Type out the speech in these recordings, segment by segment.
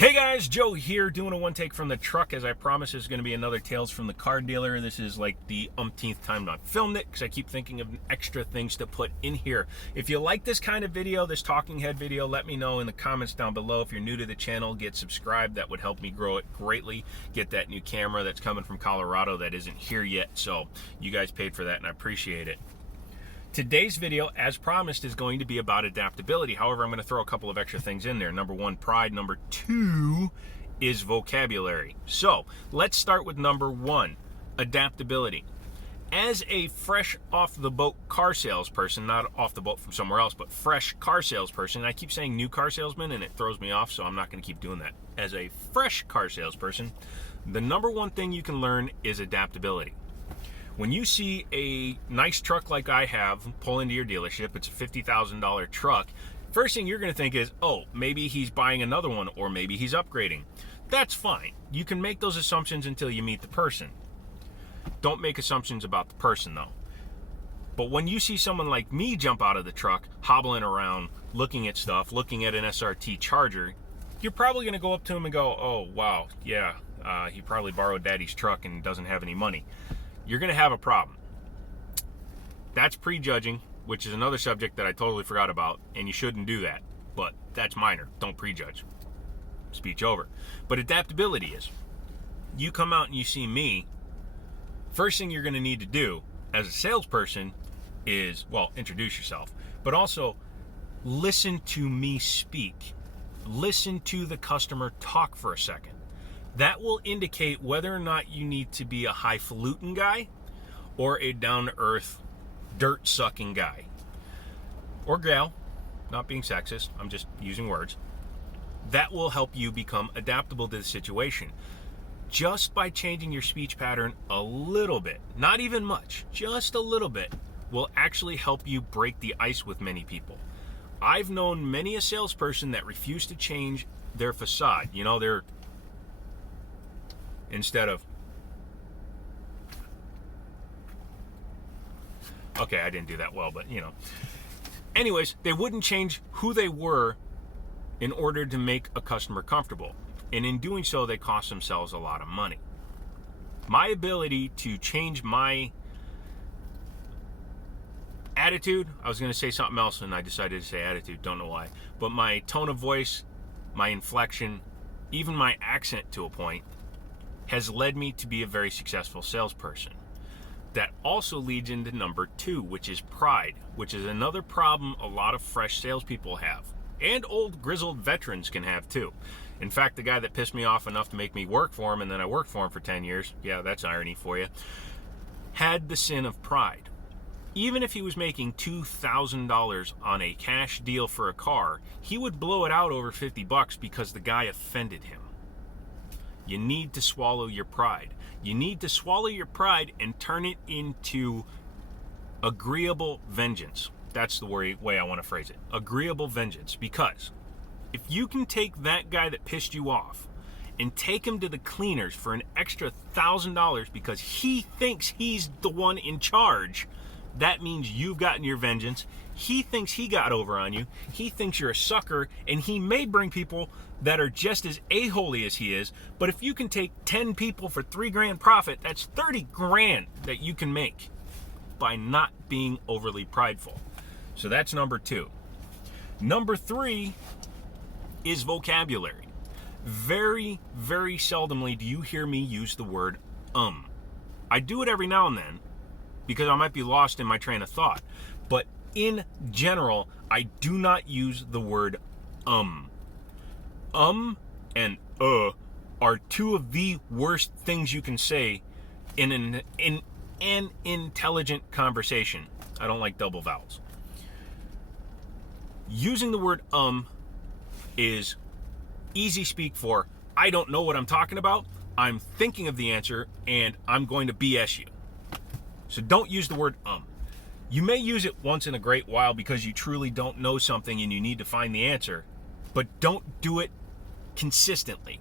Hey guys, Joe here doing a one take from the truck. As I promised, is going to be another Tales from the Car Dealer. This is like the umpteenth time I've filmed it because I keep thinking of extra things to put in here. If you like this kind of video, this talking head video, let me know in the comments down below. If you're new to the channel, get subscribed. That would help me grow it greatly. Get that new camera that's coming from Colorado that isn't here yet. So you guys paid for that and I appreciate it. Today's video, as promised, is going to be about adaptability. However, I'm going to throw a couple of extra things in there. Number one, pride. Number two is vocabulary. So let's start with number one, adaptability. As a fresh off the boat car salesperson, not off the boat from somewhere else, but fresh car salesperson, I keep saying new car salesman and it throws me off, so I'm not going to keep doing that. As a fresh car salesperson, the number one thing you can learn is adaptability. When you see a nice truck like I have pull into your dealership, it's a $50,000 truck, first thing you're going to think is, oh, maybe he's buying another one or maybe he's upgrading. That's fine. You can make those assumptions until you meet the person. Don't make assumptions about the person though. But when you see someone like me jump out of the truck, hobbling around, looking at stuff, looking at an SRT Charger, you're probably going to go up to him and go, oh, wow, yeah, he probably borrowed daddy's truck and doesn't have any money. You're going to have a problem. That's prejudging, which is another subject that I totally forgot about, and you shouldn't do that. But that's minor. Don't prejudge. Speech over. But adaptability is, you come out and you see me, first thing you're going to need to do as a salesperson is, well, introduce yourself, but also listen to me speak. Listen to the customer talk for a second. That will indicate whether or not you need to be a highfalutin guy or a down-to-earth, dirt-sucking guy. Or gal, not being sexist, I'm just using words. That will help you become adaptable to the situation. Just by changing your speech pattern a little bit, not even much, just a little bit, will actually help you break the ice with many people. I've known many a salesperson that refused to change their facade. You know, they're instead of, okay, I didn't do that well, but you know. Anyways, they wouldn't change who they were in order to make a customer comfortable. And in doing so, they cost themselves a lot of money. My ability to change my attitude, I was going to say something else and I decided to say attitude, don't know why. But my tone of voice, my inflection, even my accent to a point, has led me to be a very successful salesperson. That also leads into number two, which is pride, which is another problem a lot of fresh salespeople have. And old grizzled veterans can have too. In fact, the guy that pissed me off enough to make me work for him, and then I worked for him for 10 years, yeah, that's irony for you, had the sin of pride. Even if he was making $2,000 on a cash deal for a car, he would blow it out over $50 because the guy offended him. You need to swallow your pride. You need to swallow your pride and turn it into agreeable vengeance. That's the way I want to phrase it. Agreeable vengeance. Because if you can take that guy that pissed you off and take him to the cleaners for an extra $1,000 because he thinks he's the one in charge, that means you've gotten your vengeance. He thinks he got over on you. He thinks you're a sucker, and he may bring people that are just as a-holy as he is. But if you can take 10 people for $3,000 profit, that's $30,000 that you can make by not being overly prideful. So that's number two. Number three is vocabulary. Very, very seldomly do you hear me use the word I do it every now and then because I might be lost in my train of thought. But in general, I do not use the word and are two of the worst things you can say in an intelligent conversation. I don't like double vowels. Using the word is easy speak for I don't know what I'm talking about, I'm thinking of the answer, and I'm going to BS you. So don't use the word You may use it once in a great while because you truly don't know something and you need to find the answer, but don't do it consistently.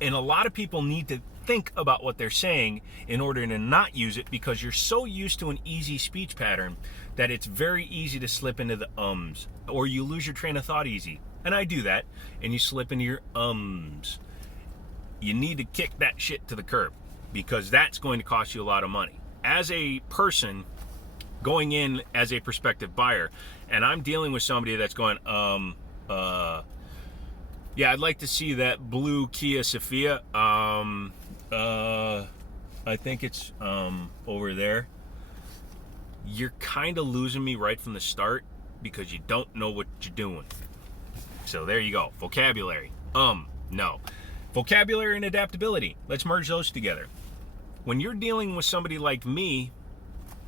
And a lot of people need to think about what they're saying in order to not use it because you're so used to an easy speech pattern that it's very easy to slip into the or you lose your train of thought easy. and I do that, and you slip into your ums. You need to kick that shit to the curb, because that's going to cost you a lot of money. As a person going in as a prospective buyer, and I'm dealing with somebody that's going, yeah, I'd like to see that blue Kia Sophia. I think it's over there. You're kind of losing me right from the start because you don't know what you're doing. So there you go. Vocabulary. No. Vocabulary and adaptability. Let's merge those together. When you're dealing with somebody like me,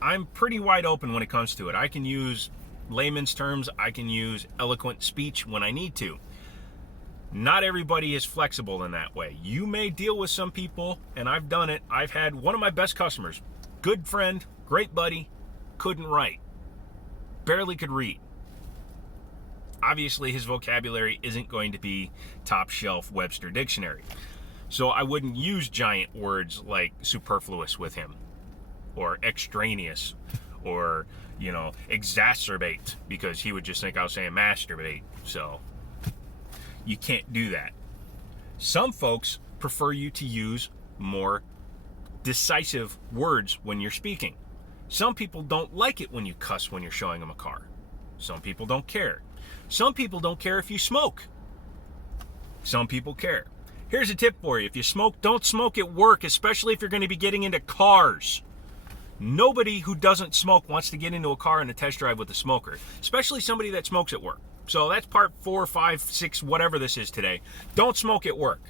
I'm pretty wide open when it comes to it. I can use layman's terms. I can use eloquent speech when I need to. Not everybody is flexible in that way. You may deal with some people, and I've done it. I've had one of my best customers, good friend, great buddy, couldn't write, barely could read. Obviously, his vocabulary isn't going to be top shelf Webster Dictionary. So I wouldn't use giant words like superfluous with him, or extraneous, or, exacerbate, because he would just think I was saying masturbate. So you can't do that. Some folks prefer you to use more decisive words when you're speaking. Some people don't like it when you cuss when you're showing them a car. Some people don't care. Some people don't care if you smoke. Some people care. Here's a tip for you. If you smoke, don't smoke at work, especially if you're going to be getting into cars. Nobody who doesn't smoke wants to get into a car and a test drive with a smoker, especially somebody that smokes at work. So that's part 4, 5, 6, whatever this is today. Don't smoke at work.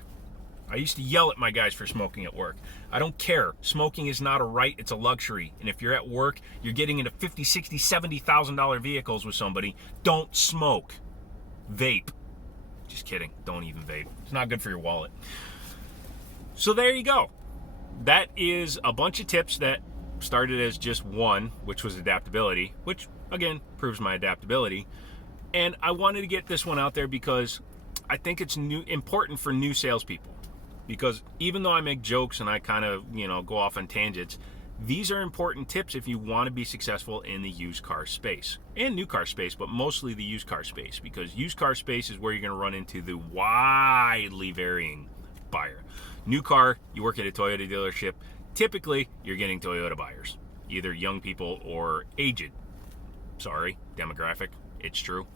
I used to yell at my guys for smoking at work. I don't care. Smoking is not a right, it's a luxury. And if you're at work, you're getting into $50,000, $60,000, $70,000 vehicles with somebody, don't smoke. Vape. Just kidding. Don't even vape. It's not good for your wallet. So there you go. That is a bunch of tips that started as just one, which was adaptability, which, again, proves my adaptability. And I wanted to get this one out there because I think it's important for new salespeople. Because even though I make jokes and I kind of, go off on tangents, these are important tips if you want to be successful in the used car space and new car space, but mostly the used car space, because used car space is where you're going to run into the widely varying buyer. New car, you work at a Toyota dealership, typically you're getting Toyota buyers, either young people or aged. Sorry, demographic, it's true.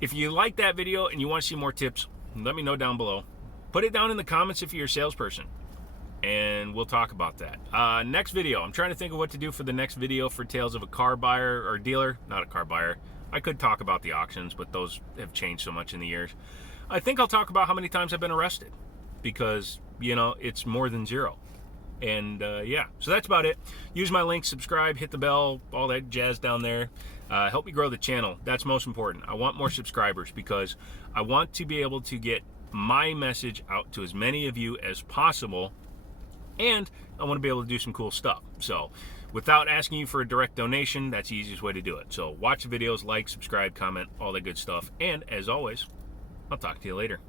If you like that video and you want to see more tips, let me know down below. Put it down in the comments if you're a salesperson, and we'll talk about that. Next video, I'm trying to think of what to do for the next video for Tales of a Car Buyer or Dealer. Not a car buyer. I could talk about the auctions, but those have changed so much in the years. I think I'll talk about how many times I've been arrested, because, it's more than 0. And, yeah, so that's about it. Use my link, subscribe, hit the bell, all that jazz down there. Help me grow the channel. That's most important. I want more subscribers because I want to be able to get my message out to as many of you as possible, and I want to be able to do some cool stuff. So without asking you for a direct donation, that's the easiest way to do it. So watch the videos, like, subscribe, comment, all that good stuff. And as always, I'll talk to you later.